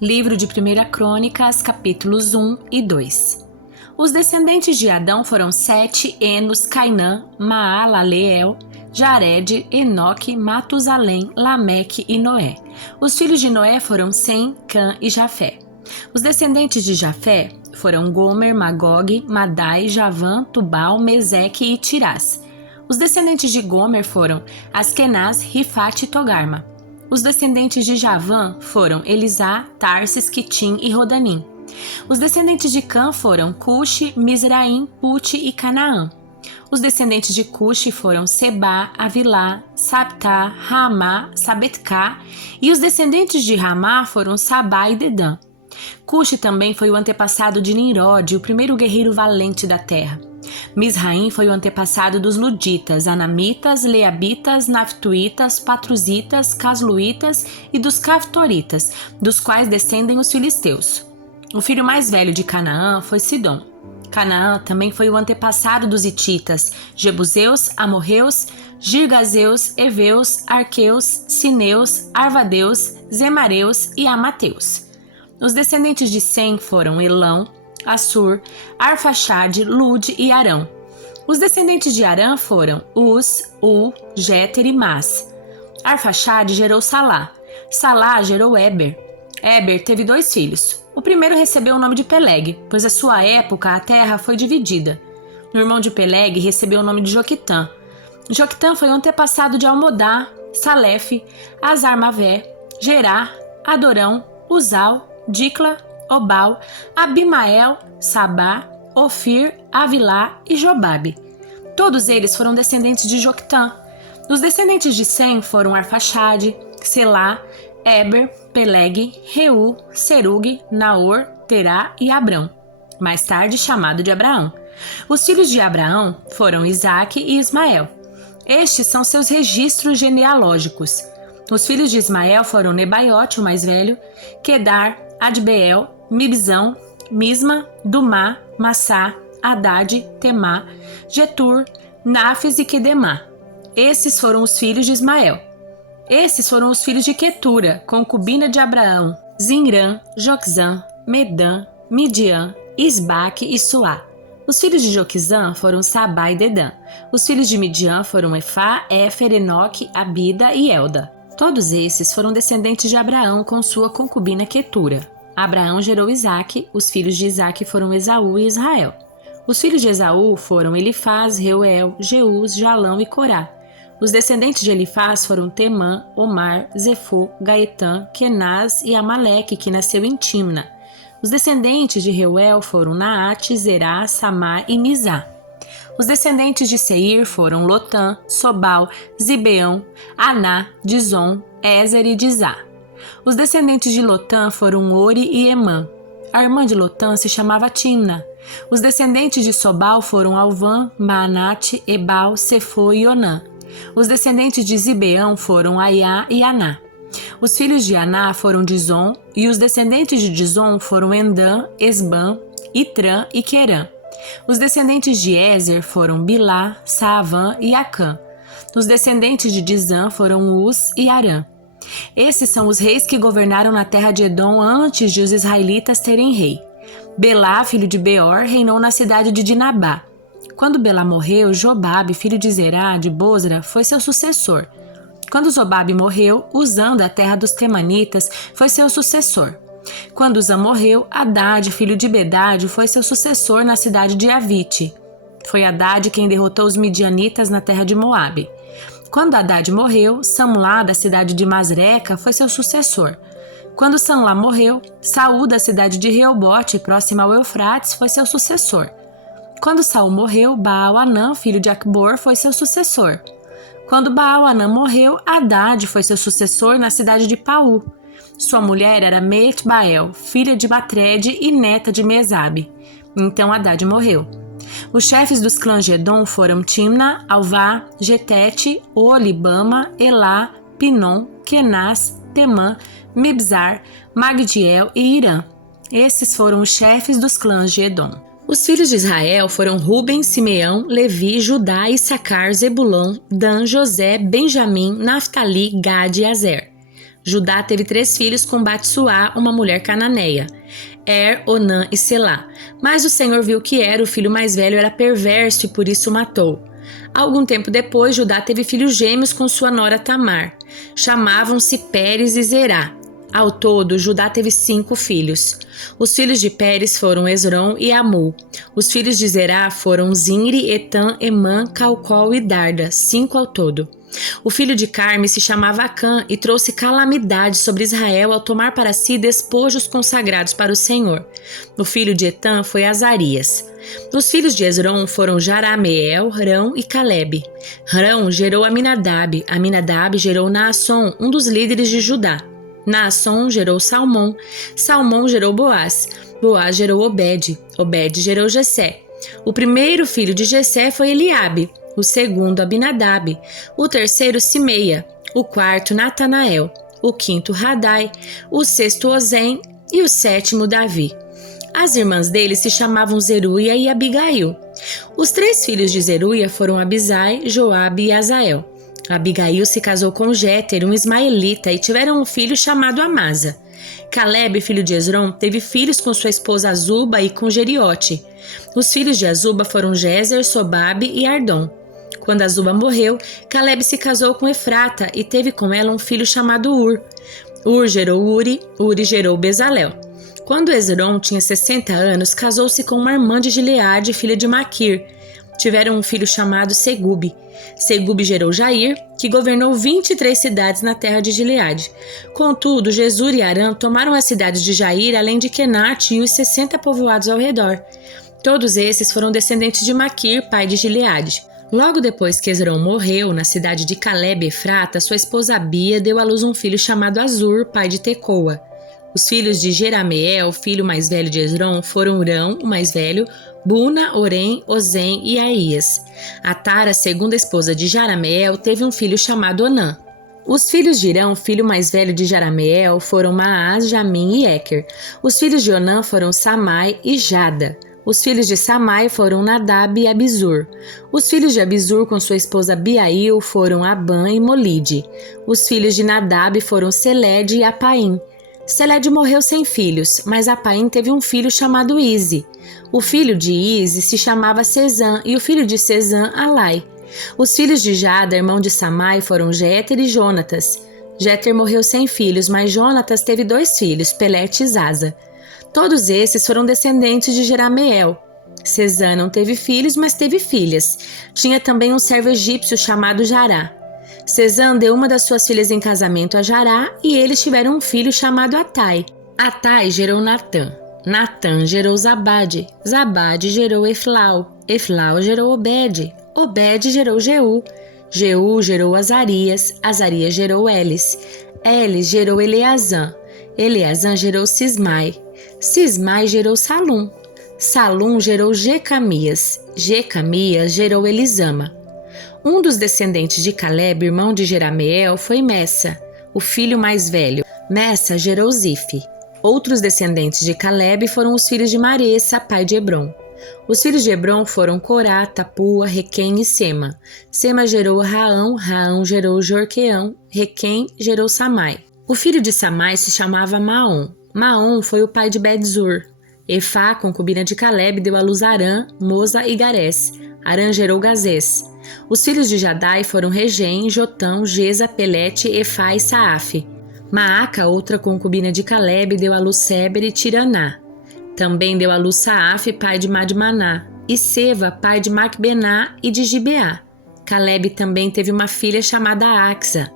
Livro de 1 Crônicas, capítulos 1 e 2. Os descendentes de Adão foram Sete, Enos, Cainã, Maalaleel, Jared, Enoque, Matusalém, Lameque e Noé. Os filhos de Noé foram Sem, Cã e Jafé. Os descendentes de Jafé foram Gomer, Magog, Madai, Javã, Tubal, Meseque e Tirás. Os descendentes de Gomer foram Askenaz, Rifate e Togarma. Os descendentes de Javã foram Elisá, Tarsis, Quitim e Rodanim. Os descendentes de Cã foram Cuxi, Mizraim, Puti e Canaã. Os descendentes de Cuxi foram Sebá, Avilá, Sabtá, Ramá, Sabetcá, e os descendentes de Ramá foram Sabá e Dedã. Cuxi também foi o antepassado de Nimrode, o primeiro guerreiro valente da terra. Mizraim foi o antepassado dos Luditas, Anamitas, Leabitas, Naftuítas, Patruzitas, Casluítas e dos Caftoritas, dos quais descendem os filisteus. O filho mais velho de Canaã foi Sidom. Canaã também foi o antepassado dos Hititas, Jebuseus, Amorreus, Girgazeus, Eveus, Arqueus, Sineus, Arvadeus, Zemareus e Amateus. Os descendentes de Sem foram Elão, Assur, Arfaxade, Lude e Arão. Os descendentes de Arã foram Uz, U, Jéter e Mas. Arfaxade gerou Salá. Salá gerou Éber. Éber teve 2 filhos. O primeiro recebeu o nome de Peleg, pois à sua época a terra foi dividida. O irmão de Peleg recebeu o nome de Joquitã. Joquitã foi o antepassado de Almodá, Salefe, Azarmavé, Gerá, Adorão, Uzal, Dicla, Obal, Abimael, Sabá, Ofir, Avilá e Jobabe. Todos eles foram descendentes de Joquitã. Os descendentes de Sem foram Arfaxade, Selá, Éber, Peleg, Reu, Serug, Naor, Terá e Abrão, mais tarde chamado de Abraão. Os filhos de Abraão foram Isaque e Ismael. Estes são seus registros genealógicos. Os filhos de Ismael foram Nebaiote, o mais velho, Quedar, Adbeel, Mibzão, Misma, Dumá, Massá, Haddad, Temá, Getur, Náfis e Quedemá. Esses foram os filhos de Ismael. Esses foram os filhos de Quetura, concubina de Abraão, Zinrã, Joquizã, Medã, Midian, Isbaque e Suá. Os filhos de Joquizã foram Sabá e Dedã. Os filhos de Midian foram Efá, Éfer, Enoque, Abida e Elda. Todos esses foram descendentes de Abraão com sua concubina Quetura. Abraão gerou Isaque, os filhos de Isaque foram Esaú e Israel. Os filhos de Esaú foram Elifaz, Reuel, Jeús, Jalão e Corá. Os descendentes de Elifaz foram Temã, Omar, Zefô, Gaetã, Kenaz e Amaleque, que nasceu em Timna. Os descendentes de Reuel foram Naate, Zerá, Samar e Mizá. Os descendentes de Seir foram Lotã, Sobal, Zibeão, Aná, Dizon, Ézer e Dizá. Os descendentes de Lotã foram Ori e Emã. A irmã de Lotã se chamava Timna. Os descendentes de Sobal foram Alvã, Maanate, Ebal, Sefô e Onã. Os descendentes de Zibeão foram Aiá e Aná. Os filhos de Aná foram Dizon, e os descendentes de Dizon foram Endã, Esbã, Itrã e Querã. Os descendentes de Ézer foram Bilá, Saavã e Acã. Os descendentes de Dizã foram Uz e Arã. Esses são os reis que governaram na terra de Edom antes de os israelitas terem rei. Belá, filho de Beor, reinou na cidade de Dinabá. Quando Belá morreu, Jobabe, filho de Zerá, de Bozra, foi seu sucessor. Quando Jobabe morreu, Uzã, da terra dos Temanitas, foi seu sucessor. Quando Uzã morreu, Haddad, filho de Bedade, foi seu sucessor na cidade de Avite. Foi Haddad quem derrotou os midianitas na terra de Moabe. Quando Haddad morreu, Samlá, da cidade de Masreca, foi seu sucessor. Quando Samlá morreu, Saul, da cidade de Reobote, próxima ao Eufrates, foi seu sucessor. Quando Saul morreu, Baal-Anã, filho de Acbor, foi seu sucessor. Quando Baal-Anã morreu, Haddad foi seu sucessor na cidade de Paú. Sua mulher era Meet-Bael, filha de Matred e neta de Mesabe. Então Haddad morreu. Os chefes dos clãs de Edom foram Timna, Alvá, Getete, Olibama, Elá, Pinom, Kenaz, Temã, Mibzar, Magdiel e Irã. Esses foram os chefes dos clãs de Edom. Os filhos de Israel foram Ruben, Simeão, Levi, Judá, Issacar, Zebulon, Dan, José, Benjamim, Naftali, Gade e Azer. Judá teve 3 filhos com Batsuá, uma mulher cananeia, Onã e Selá. Mas o Senhor viu que o filho mais velho era perverso e por isso o matou. Algum tempo depois, Judá teve filhos gêmeos com sua nora Tamar. Chamavam-se Pérez e Zerá. Ao todo, Judá teve 5 filhos. Os filhos de Pérez foram Esrom e Amul. Os filhos de Zerá foram Zinri, Etan, Emã, Calcol e Darda, 5 ao todo. O filho de Carme se chamava Acã e trouxe calamidade sobre Israel ao tomar para si despojos consagrados para o Senhor. O filho de Etan foi Azarias. Os filhos de Esrom foram Jarameel, Rão e Calebe. Rão gerou Aminadab. Aminadab gerou Naasson, um dos líderes de Judá. Naasson gerou Salmão. Salmão gerou Boaz. Boaz gerou Obed. Obed gerou Jessé. O primeiro filho de Jessé foi Eliabe. O segundo, Abinadab, o terceiro, Simeia, o quarto, Natanael, o quinto, Radai, o sexto, Ozem e o sétimo, Davi. As irmãs dele se chamavam Zeruia e Abigail. Os 3 filhos de Zeruia foram Abisai, Joabe e Azael. Abigail se casou com Jéter, um ismaelita, e tiveram um filho chamado Amasa. Calebe, filho de Esrom, teve filhos com sua esposa Azuba e com Jeriote. Os filhos de Azuba foram Jezer, Sobabe e Ardom. Quando Azuba morreu, Calebe se casou com Efrata e teve com ela um filho chamado Ur. Ur gerou Uri, Uri gerou Bezalel. Quando Esrom tinha 60 anos, casou-se com uma irmã de Gileade, filha de Maquir. Tiveram um filho chamado Segube. Segube gerou Jair, que governou 23 cidades na terra de Gileade. Contudo, Jesur e Arã tomaram a cidade de Jair, além de Kenate e os 60 povoados ao redor. Todos esses foram descendentes de Maquir, pai de Gileade. Logo depois que Esrom morreu, na cidade de Calebe Efrata, sua esposa Abia deu à luz um filho chamado Azur, pai de Tecoa. Os filhos de Jerameel, filho mais velho de Esrom, foram Urão, o mais velho, Buna, Orem, Ozem e Aías. Atara, segunda esposa de Jarameel, teve um filho chamado Onã. Os filhos de Irão, filho mais velho de Jarameel, foram Maás, Jamim e Eker. Os filhos de Onã foram Samai e Jada. Os filhos de Samai foram Nadab e Abizur. Os filhos de Abizur com sua esposa Biail foram Abã e Molide. Os filhos de Nadab foram Seled e Apaim. Seled morreu sem filhos, mas Apaim teve um filho chamado Ize. O filho de Ize se chamava Sezã e o filho de Sezã, Alai. Os filhos de Jada, irmão de Samai, foram Jéter e Jonatas. Jéter morreu sem filhos, mas Jonatas teve 2 filhos, Pelete e Zaza. Todos esses foram descendentes de Jerameel. Sezã não teve filhos, mas teve filhas. Tinha também um servo egípcio chamado Jará. Sezã deu uma das suas filhas em casamento a Jará e eles tiveram um filho chamado Atai. Atai gerou Natã. Natã gerou Zabade. Zabade gerou Eflau. Eflau gerou Obed. Obed gerou Jeú. Jeú gerou Azarias. Azarias gerou Elis. Elis gerou Eleazã. Eleazã gerou Sismai. Sismai gerou Salum. Salum gerou Jecamias. Jecamias gerou Elisama. Um dos descendentes de Calebe, irmão de Jerameel, foi Messa, o filho mais velho. Messa gerou Zife. Outros descendentes de Calebe foram os filhos de Maressa, pai de Hebrom. Os filhos de Hebrom foram Corá, Tapua, Requem e Sema. Sema gerou Raão, Raão gerou Jorqueão, Requem gerou Samai. O filho de Samai se chamava Maom. Maom foi o pai de Bedzur. Efá, concubina de Calebe, deu à luz Arã, Moza e Garés. Arã gerou Gazés. Os filhos de Jadai foram Regem, Jotão, Geza, Pelete, Efá e Saafe. Maaca, outra concubina de Calebe, deu à luz Seber e Tiraná. Também deu à luz Saafe, pai de Madmaná, e Seva, pai de Macbená e de Gibeá. Calebe também teve uma filha chamada Axa.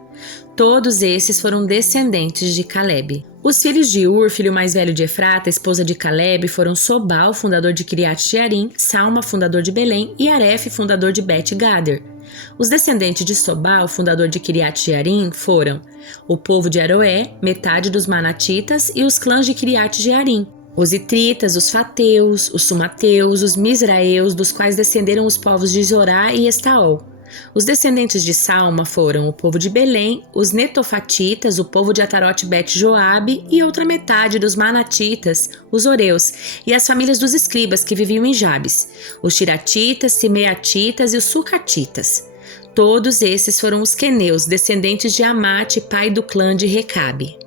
Todos esses foram descendentes de Calebe. Os filhos de Ur, filho mais velho de Efrata, esposa de Calebe, foram Sobal, fundador de Kiriat-Jearim, Salma, fundador de Belém, e Aref, fundador de Bet-Gader. Os descendentes de Sobal, fundador de Kiriat-Jearim, foram o povo de Aroé, metade dos Manatitas e os clãs de Kiriat-Jearim, os Itritas, os Fateus, os Sumateus, os Misraeus, dos quais descenderam os povos de Zorá e Estaol. Os descendentes de Salma foram o povo de Belém, os Netofatitas, o povo de Atarote Bet-Joabe e outra metade dos Manatitas, os Oreus, e as famílias dos escribas que viviam em Jabes, os Tiratitas, Simeatitas e os Sucatitas. Todos esses foram os queneus, descendentes de Amate, pai do clã de Recabe.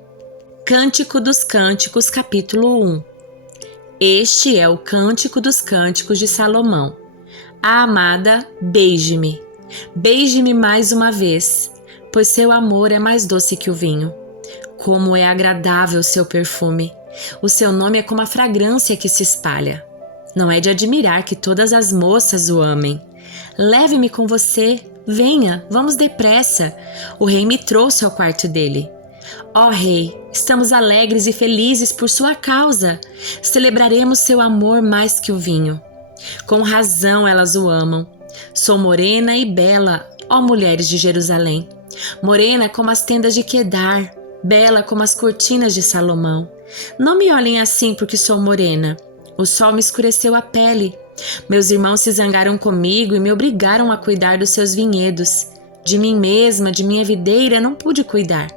Cântico dos Cânticos, capítulo 1. Este é o Cântico dos Cânticos de Salomão. A amada, beije-me. Beije-me mais uma vez, pois seu amor é mais doce que o vinho. Como é agradável o seu perfume. O seu nome é como a fragrância que se espalha. Não é de admirar que todas as moças o amem. Leve-me com você. Venha, vamos depressa. O rei me trouxe ao quarto dele. Ó rei, estamos alegres e felizes por sua causa. Celebraremos seu amor mais que o vinho. Com razão elas o amam. Sou morena e bela, ó mulheres de Jerusalém. Morena como as tendas de Quedar, bela como as cortinas de Salomão. Não me olhem assim porque sou morena. O sol me escureceu a pele. Meus irmãos se zangaram comigo e me obrigaram a cuidar dos seus vinhedos. De mim mesma, de minha videira, não pude cuidar.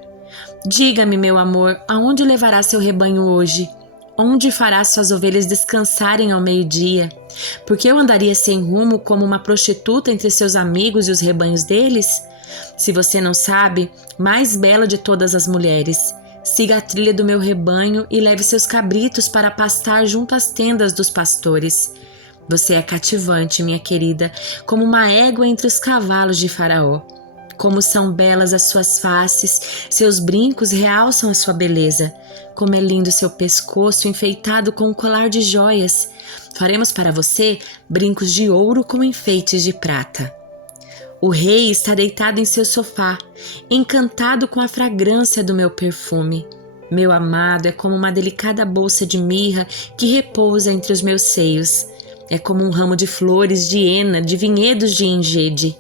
Diga-me, meu amor, aonde levará seu rebanho hoje? Onde fará suas ovelhas descansarem ao meio-dia? Porque eu andaria sem rumo como uma prostituta entre seus amigos e os rebanhos deles? Se você não sabe, mais bela de todas as mulheres, siga a trilha do meu rebanho e leve seus cabritos para pastar junto às tendas dos pastores. Você é cativante, minha querida, como uma égua entre os cavalos de Faraó. Como são belas as suas faces, seus brincos realçam a sua beleza. Como é lindo seu pescoço enfeitado com um colar de joias. Faremos para você brincos de ouro com enfeites de prata. O rei está deitado em seu sofá, encantado com a fragrância do meu perfume. Meu amado é como uma delicada bolsa de mirra que repousa entre os meus seios. É como um ramo de flores de hena, de vinhedos de Engede.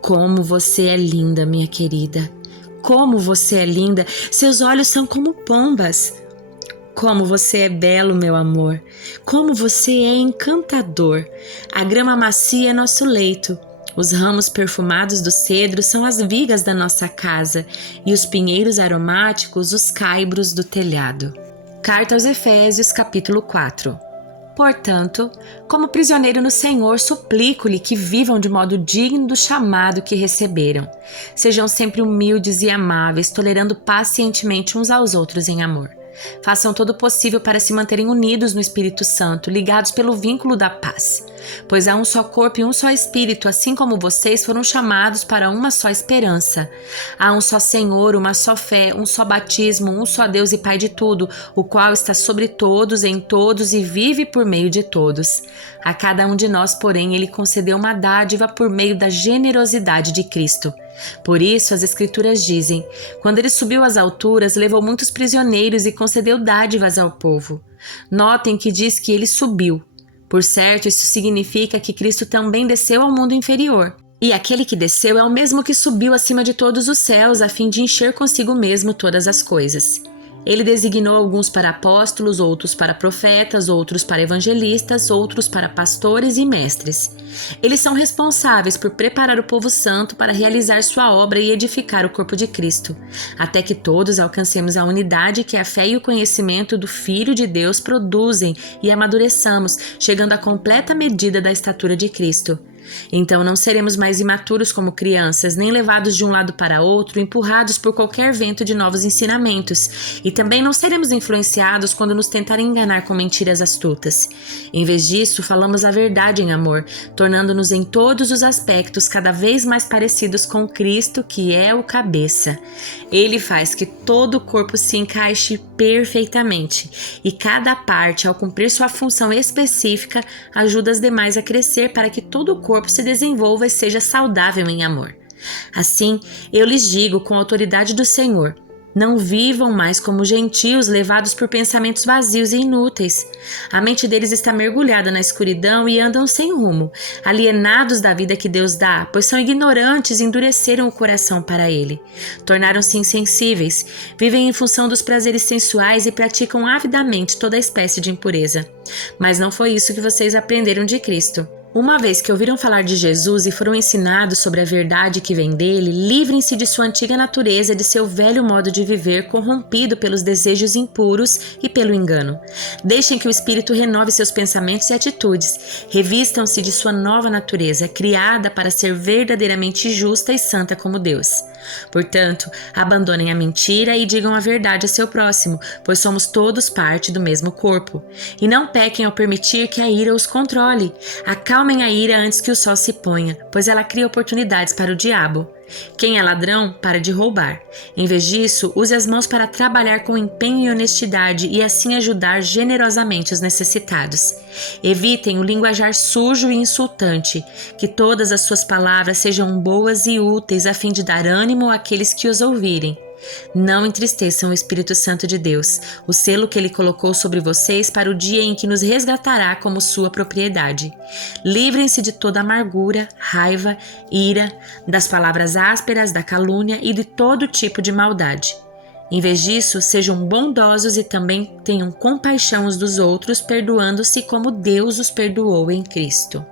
Como você é linda, minha querida. Como você é linda. Seus olhos são como pombas. Como você é belo, meu amor. Como você é encantador. A grama macia é nosso leito. Os ramos perfumados do cedro são as vigas da nossa casa e os pinheiros aromáticos os caibros do telhado. Carta aos Efésios, capítulo 4. Portanto, como prisioneiro no Senhor, suplico-lhe que vivam de modo digno do chamado que receberam. Sejam sempre humildes e amáveis, tolerando pacientemente uns aos outros em amor. Façam todo o possível para se manterem unidos no Espírito Santo, ligados pelo vínculo da paz. Pois há um só corpo e um só Espírito, assim como vocês foram chamados para uma só esperança. Há um só Senhor, uma só fé, um só batismo, um só Deus e Pai de tudo, o qual está sobre todos, em todos e vive por meio de todos. A cada um de nós, porém, ele concedeu uma dádiva por meio da generosidade de Cristo. Por isso as Escrituras dizem: quando ele subiu às alturas, levou muitos prisioneiros e concedeu dádivas ao povo. Notem que diz que ele subiu. Por certo, isso significa que Cristo também desceu ao mundo inferior. E aquele que desceu é o mesmo que subiu acima de todos os céus, a fim de encher consigo mesmo todas as coisas. Ele designou alguns para apóstolos, outros para profetas, outros para evangelistas, outros para pastores e mestres. Eles são responsáveis por preparar o povo santo para realizar sua obra e edificar o corpo de Cristo, até que todos alcancemos a unidade que a fé e o conhecimento do Filho de Deus produzem e amadureçamos, chegando à completa medida da estatura de Cristo. Então não seremos mais imaturos como crianças, nem levados de um lado para outro, empurrados por qualquer vento de novos ensinamentos, e também não seremos influenciados quando nos tentarem enganar com mentiras astutas. Em vez disso, falamos a verdade em amor, tornando-nos em todos os aspectos cada vez mais parecidos com Cristo, que é o cabeça. Ele faz que todo o corpo se encaixe perfeitamente, e cada parte, ao cumprir sua função específica, ajuda as demais a crescer para que todo o corpo se desenvolva e seja saudável em amor. Assim, eu lhes digo com a autoridade do Senhor: não vivam mais como gentios levados por pensamentos vazios e inúteis. A mente deles está mergulhada na escuridão e andam sem rumo, alienados da vida que Deus dá, pois são ignorantes e endureceram o coração para Ele. Tornaram-se insensíveis, vivem em função dos prazeres sensuais e praticam avidamente toda espécie de impureza. Mas não foi isso que vocês aprenderam de Cristo. Uma vez que ouviram falar de Jesus e foram ensinados sobre a verdade que vem dele, livrem-se de sua antiga natureza e de seu velho modo de viver corrompido pelos desejos impuros e pelo engano. Deixem que o Espírito renove seus pensamentos e atitudes. Revistam-se de sua nova natureza, criada para ser verdadeiramente justa e santa como Deus. Portanto, abandonem a mentira e digam a verdade a seu próximo, pois somos todos parte do mesmo corpo. E não pequem ao permitir que a ira os controle. Acalmem a ira antes que o sol se ponha, pois ela cria oportunidades para o diabo. Quem é ladrão, para de roubar. Em vez disso, use as mãos para trabalhar com empenho e honestidade e assim ajudar generosamente os necessitados. Evitem o linguajar sujo e insultante. Que todas as suas palavras sejam boas e úteis a fim de dar ânimo àqueles que os ouvirem. Não entristeçam o Espírito Santo de Deus, o selo que ele colocou sobre vocês para o dia em que nos resgatará como sua propriedade. Livrem-se de toda amargura, raiva, ira, das palavras ásperas, da calúnia e de todo tipo de maldade. Em vez disso, sejam bondosos e também tenham compaixão uns dos outros, perdoando-se como Deus os perdoou em Cristo.